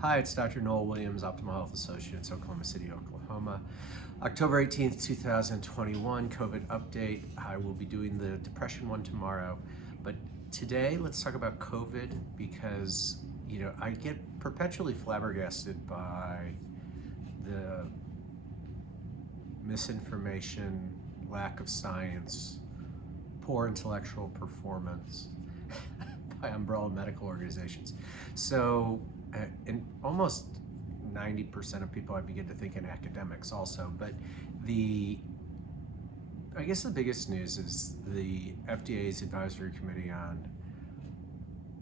Hi, it's Dr. Noel Williams, Optimal Health Associates, Oklahoma City, Oklahoma. October 18th, 2021, COVID update. I will be doing the depression one tomorrow. But today, let's talk about COVID because, I get perpetually flabbergasted by the misinformation, lack of science, poor intellectual performance by umbrella medical organizations. So, and almost 90% of people I begin to think in academics also, but I guess the biggest news is the FDA's Advisory Committee on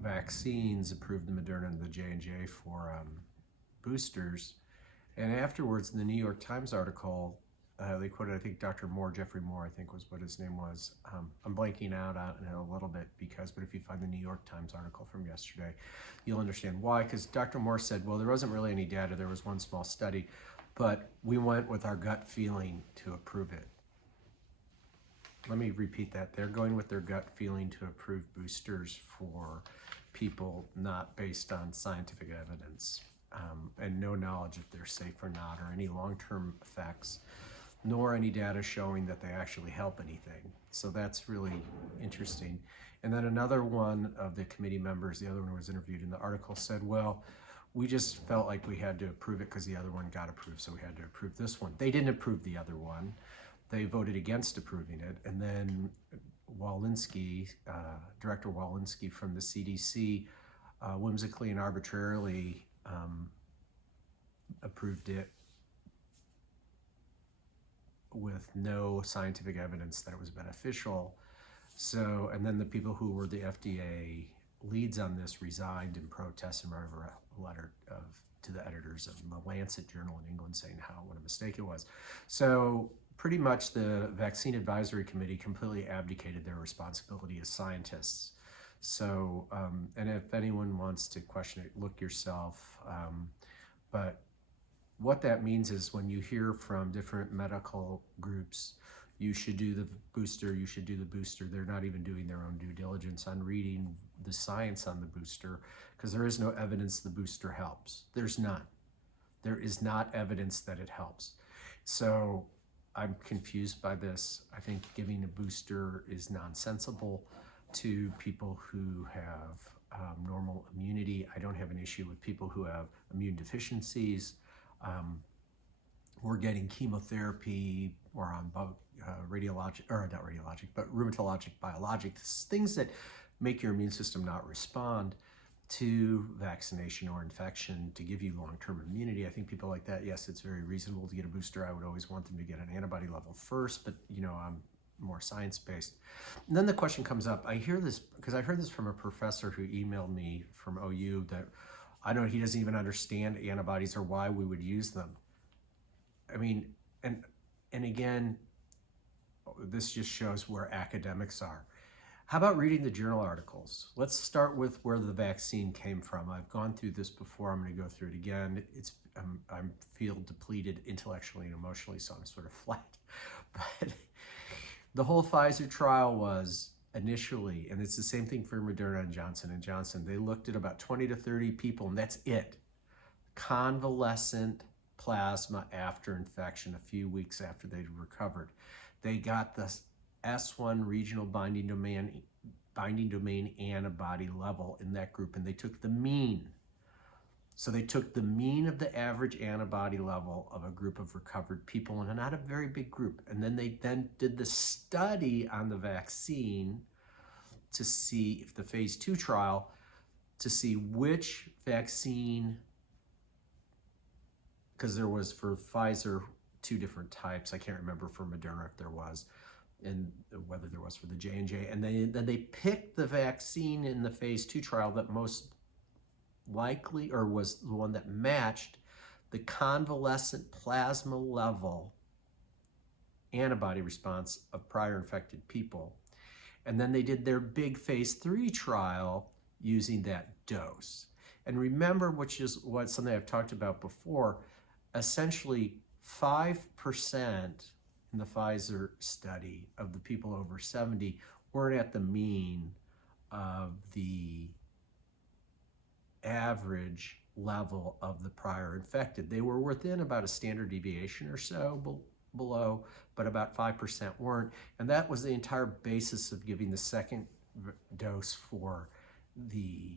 Vaccines approved the Moderna and the J&J for boosters. And afterwards, in the New York Times article, they quoted, I think, Dr. Moore, Jeffrey Moore, I think was what his name was. I'm blanking out on it a little bit but if you find the New York Times article from yesterday, you'll understand why. Because Dr. Moore said, well, there wasn't really any data. There was one small study, but we went with our gut feeling to approve it. Let me repeat that. They're going with their gut feeling to approve boosters for people not based on scientific evidence and no knowledge if they're safe or not, or any long-term effects, nor any data showing that they actually help anything. So that's really interesting. And then another one of the committee members, the other one was interviewed in the article, said, well, we just felt like we had to approve it because the other one got approved, so we had to approve this one. They didn't approve the other one. They voted against approving it. And then Walensky, Director Walensky from the CDC, whimsically and arbitrarily approved it with no scientific evidence that it was beneficial. So, and then the people who were the FDA leads on this resigned in protest and wrote a letter to the editors of the Lancet Journal in England saying what a mistake it was. So pretty much the Vaccine Advisory Committee completely abdicated their responsibility as scientists. So, and if anyone wants to question it, look yourself. But what that means is when you hear from different medical groups, you should do the booster, you should do the booster, they're not even doing their own due diligence on reading the science on the booster, because there is no evidence the booster helps. There's none. There is not evidence that it helps. So I'm confused by this. I think giving a booster is nonsensical to people who have normal immunity. I don't have an issue with people who have immune deficiencies. We're getting chemotherapy, or on radiologic, or not radiologic, but rheumatologic biologics, things that make your immune system not respond to vaccination or infection to give you long-term immunity. I think people like that, yes, it's very reasonable to get a booster. I would always want them to get an antibody level first, but I'm more science-based. And then the question comes up, I hear this, because I heard this from a professor who emailed me from OU that, he doesn't even understand antibodies or why we would use them. I mean, and again, this just shows where academics are. How about reading the journal articles? Let's start with where the vaccine came from. I've gone through this before. I'm going to go through it again. I feel depleted intellectually and emotionally, so I'm sort of flat. But the whole Pfizer trial was initially, and it's the same thing for Moderna and Johnson & Johnson, they looked at about 20 to 30 people, and that's it. Convalescent plasma after infection, a few weeks after they'd recovered. They got the S1 regional binding domain antibody level in that group, and they took the mean. So they took the mean of the average antibody level of a group of recovered people, and not a very big group. And then they did the study on the vaccine to see if the phase 2 trial, to see which vaccine, because there was for Pfizer 2 different types. I can't remember for Moderna if there was, and whether there was for the J&J. And then they picked the vaccine in the phase 2 trial that most likely, or was the one that matched the convalescent plasma level antibody response of prior infected people. And then they did their big phase 3 trial using that dose. And remember, which is something I've talked about before, essentially 5% in the Pfizer study of the people over 70 weren't at the mean of the average level of the prior infected. They were within about a standard deviation or so below, but about 5% weren't. And that was the entire basis of giving the second dose for the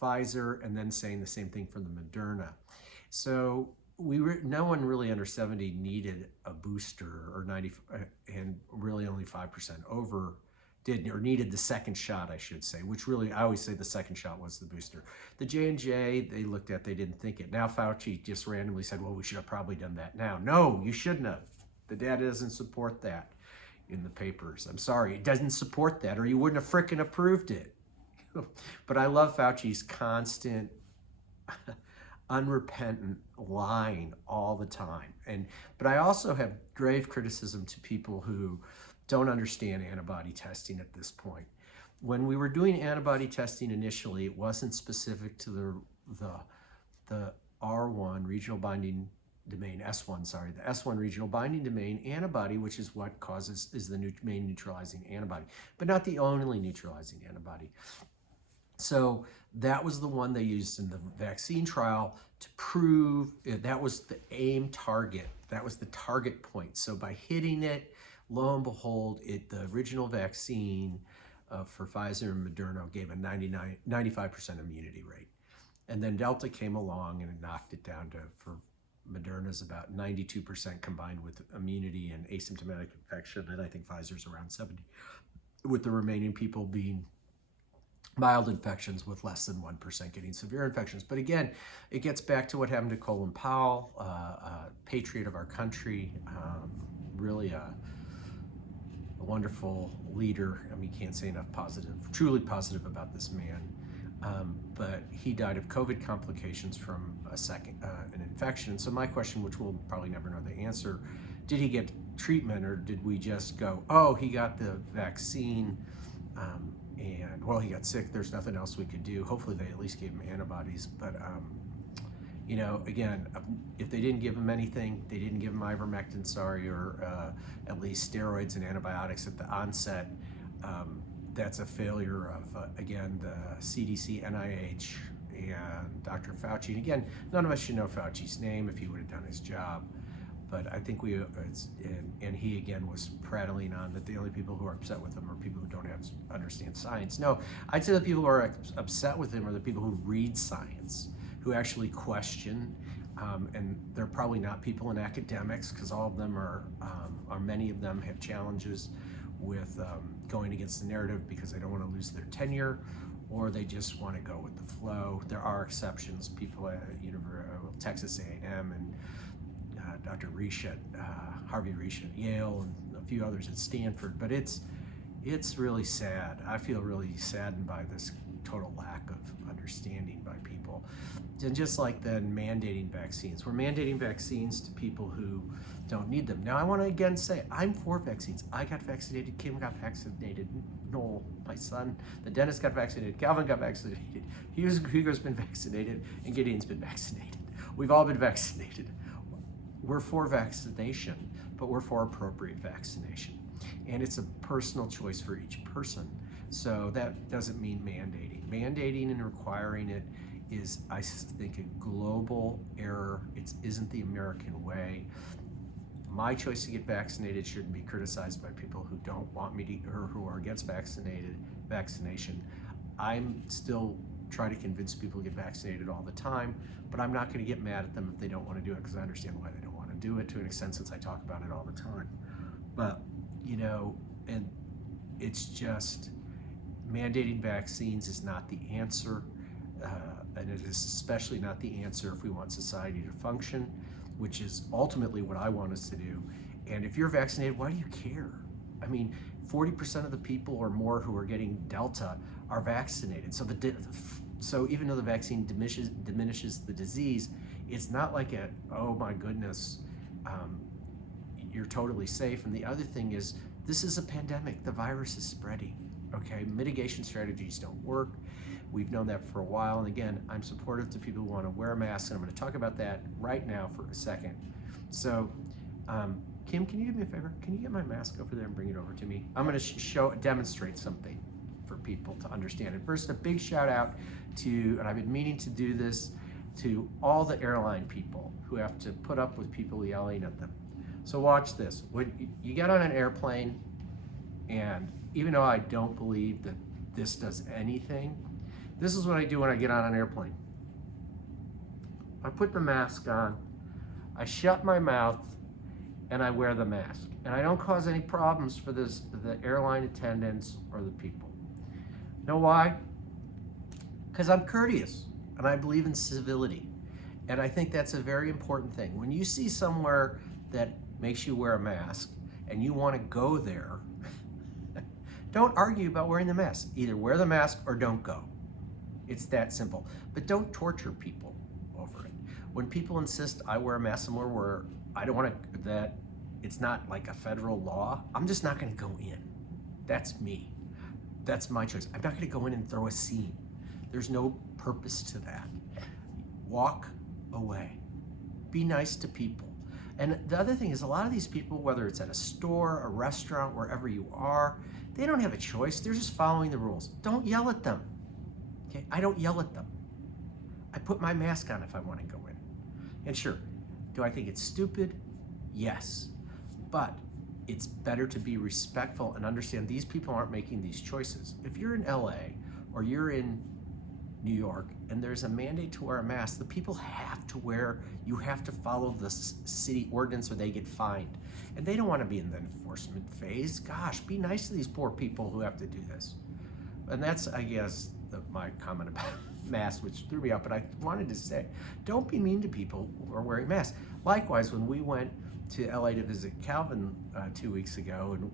Pfizer and then saying the same thing for the Moderna. So no one really under 70 needed a booster or 90, and really only 5% over did, or needed the second shot, I should say, which really, I always say the second shot was the booster. The J&J, they looked at, they didn't think it. Now Fauci just randomly said, well, we should have probably done that now. No, you shouldn't have. The data doesn't support that in the papers. I'm sorry, it doesn't support that, or you wouldn't have frickin' approved it. But I love Fauci's constant, unrepentant lying all the time. But I also have grave criticism to people who don't understand antibody testing at this point. When we were doing antibody testing initially, it wasn't specific to the R1 regional binding domain, S1, sorry, the S1 regional binding domain antibody, which is what is the main neutralizing antibody, but not the only neutralizing antibody. So that was the one they used in the vaccine trial to prove that was the aim target. That was the target point. So by hitting it, lo and behold, the original vaccine for Pfizer and Moderna gave a 95% immunity rate. And then Delta came along and it knocked it down to, for Moderna's about 92% combined with immunity and asymptomatic infection, and I think Pfizer's around 70, with the remaining people being mild infections with less than 1% getting severe infections. But again, it gets back to what happened to Colin Powell, a patriot of our country, really a wonderful leader. I mean, can't say enough truly positive about this man. But he died of COVID complications from an infection. So my question, which we'll probably never know the answer, did he get treatment, or did we just go, oh, he got the vaccine, and well, he got sick, there's nothing else we could do. Hopefully they at least gave him antibodies. But you know, again, if they didn't give him anything, they didn't give him ivermectin, sorry, or at least steroids and antibiotics at the onset, that's a failure of, again, the CDC, NIH, and Dr. Fauci. And again, none of us should know Fauci's name if he would have done his job. But I think and he again was prattling on that the only people who are upset with him are people who don't understand science. No, I'd say the people who are upset with him are the people who read science, who actually question, and they're probably not people in academics, because all of them are many of them have challenges with going against the narrative because they don't want to lose their tenure, or they just want to go with the flow. There are exceptions, people at Texas A&M and Dr. Reish at Harvey Reish at Yale, and a few others at Stanford. But it's really sad. I feel really saddened by this total lack of understanding by people. And just like then mandating vaccines. We're mandating vaccines to people who don't need them. Now I want to again say, I'm for vaccines. I got vaccinated, Kim got vaccinated, Noel, my son, the dentist got vaccinated, Calvin got vaccinated, Hugo's been vaccinated, and Gideon's been vaccinated. We've all been vaccinated. We're for vaccination, but we're for appropriate vaccination. And it's a personal choice for each person. So that doesn't mean mandating. Mandating and requiring it is, I think, a global error. It isn't the American way. My choice to get vaccinated shouldn't be criticized by people who don't want me to, or who are against vaccination. I'm still trying to convince people to get vaccinated all the time, but I'm not going to get mad at them if they don't want to do it, because I understand why they don't want to do it to an extent, since I talk about it all the time. But, you know, and it's just, mandating vaccines is not the answer, and it is especially not the answer if we want society to function, which is ultimately what I want us to do. And if you're vaccinated, why do you care? I mean, 40% of the people or more who are getting Delta are vaccinated. So even though the vaccine diminishes the disease, it's not like oh my goodness, you're totally safe. And the other thing is, this is a pandemic. The virus is spreading, okay? Mitigation strategies don't work. We've known that for a while. And again, I'm supportive to people who want to wear masks, and I'm going to talk about that right now for a second. So, Kim, can you do me a favor? Can you get my mask over there and bring it over to me? I'm going to demonstrate something for people to understand it. First, a big shout out to, and I've been meaning to do this, to all the airline people who have to put up with people yelling at them. So watch this. When you get on an airplane, and even though I don't believe that this does anything, this is what I do when I get on an airplane. I put the mask on, I shut my mouth, and I wear the mask. And I don't cause any problems for the airline attendants or the people. Know why? Because I'm courteous and I believe in civility. And I think that's a very important thing. When you see somewhere that makes you wear a mask and you want to go there, don't argue about wearing the mask. Either wear the mask or don't go. It's that simple. But don't torture people over it. When people insist I wear a mask somewhere where I don't want to, that it's not like a federal law, I'm just not going to go in. That's me. That's my choice. I'm not going to go in and throw a scene. There's no purpose to that. Walk away. Be nice to people. And the other thing is, a lot of these people, whether it's at a store, a restaurant, wherever you are, they don't have a choice. They're just following the rules. Don't yell at them. Okay? I don't yell at them. I put my mask on if I want to go in. And sure, do I think it's stupid? Yes. But it's better to be respectful and understand these people aren't making these choices. If you're in LA or you're in New York and there's a mandate to wear a mask, the people have to wear, you have to follow the city ordinance or they get fined. And they don't want to be in the enforcement phase. Gosh, be nice to these poor people who have to do this. And that's, I guess, my comment about masks, which threw me out, but I wanted to say, don't be mean to people who are wearing masks. Likewise, when we went to LA to visit Calvin 2 weeks ago, and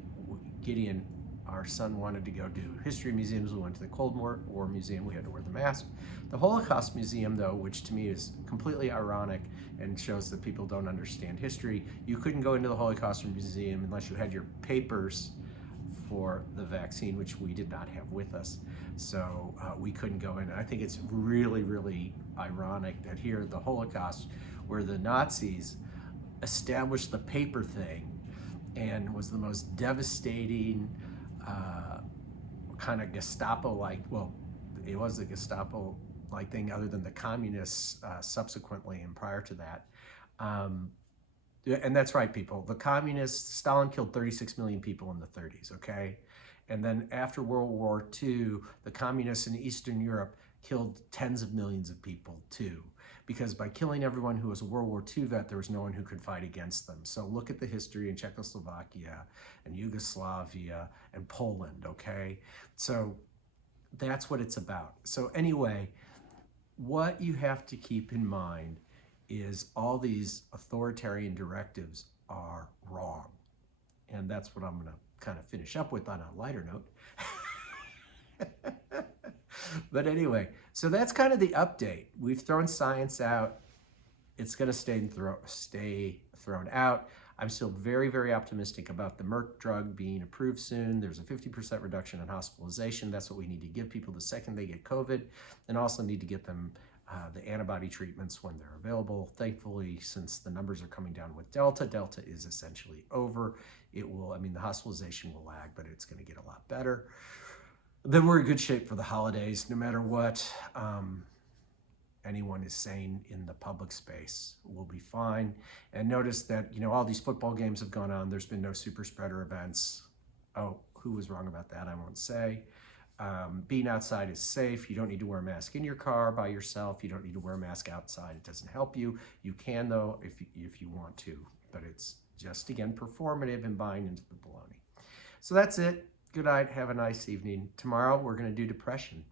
Gideon, our son, wanted to go do history museums. We went to the Cold War Museum. We had to wear the mask. The Holocaust Museum, though, which to me is completely ironic and shows that people don't understand history, you couldn't go into the Holocaust Museum unless you had your papers for the vaccine, which we did not have with us. So we couldn't go in. I think it's really, really ironic that here, the Holocaust, where the Nazis established the paper thing and was the most devastating kind of Gestapo-like, well, it was the Gestapo-like thing other than the communists subsequently and prior to that. And that's right, people. The communists, Stalin killed 36 million people in the 30s, okay? And then after World War II, the communists in Eastern Europe killed tens of millions of people too. Because by killing everyone who was a World War II vet, there was no one who could fight against them. So look at the history in Czechoslovakia and Yugoslavia and Poland, okay? So that's what it's about. So anyway, what you have to keep in mind is all these authoritarian directives are wrong. And that's what I'm going to kind of finish up with on a lighter note. But anyway, so that's kind of the update. We've thrown science out. It's going to stay thrown out. I'm still very, very optimistic about the Merck drug being approved soon. There's a 50% reduction in hospitalization. That's what we need to give people the second they get COVID, and also need to get them the antibody treatments when they're available. Thankfully, since the numbers are coming down with Delta is essentially over. It will, I mean, the hospitalization will lag, but it's going to get a lot better. Then we're in good shape for the holidays, no matter what anyone is saying in the public space. We'll be fine. And notice that, you know, all these football games have gone on. There's been no super spreader events. Oh, who was wrong about that? I won't say. Being outside is safe. You don't need to wear a mask in your car by yourself. You don't need to wear a mask outside. It doesn't help you. You can, though, if you want to. But it's just, again, performative and buying into the baloney. So that's it. Good night. Have a nice evening. Tomorrow, we're going to do depression.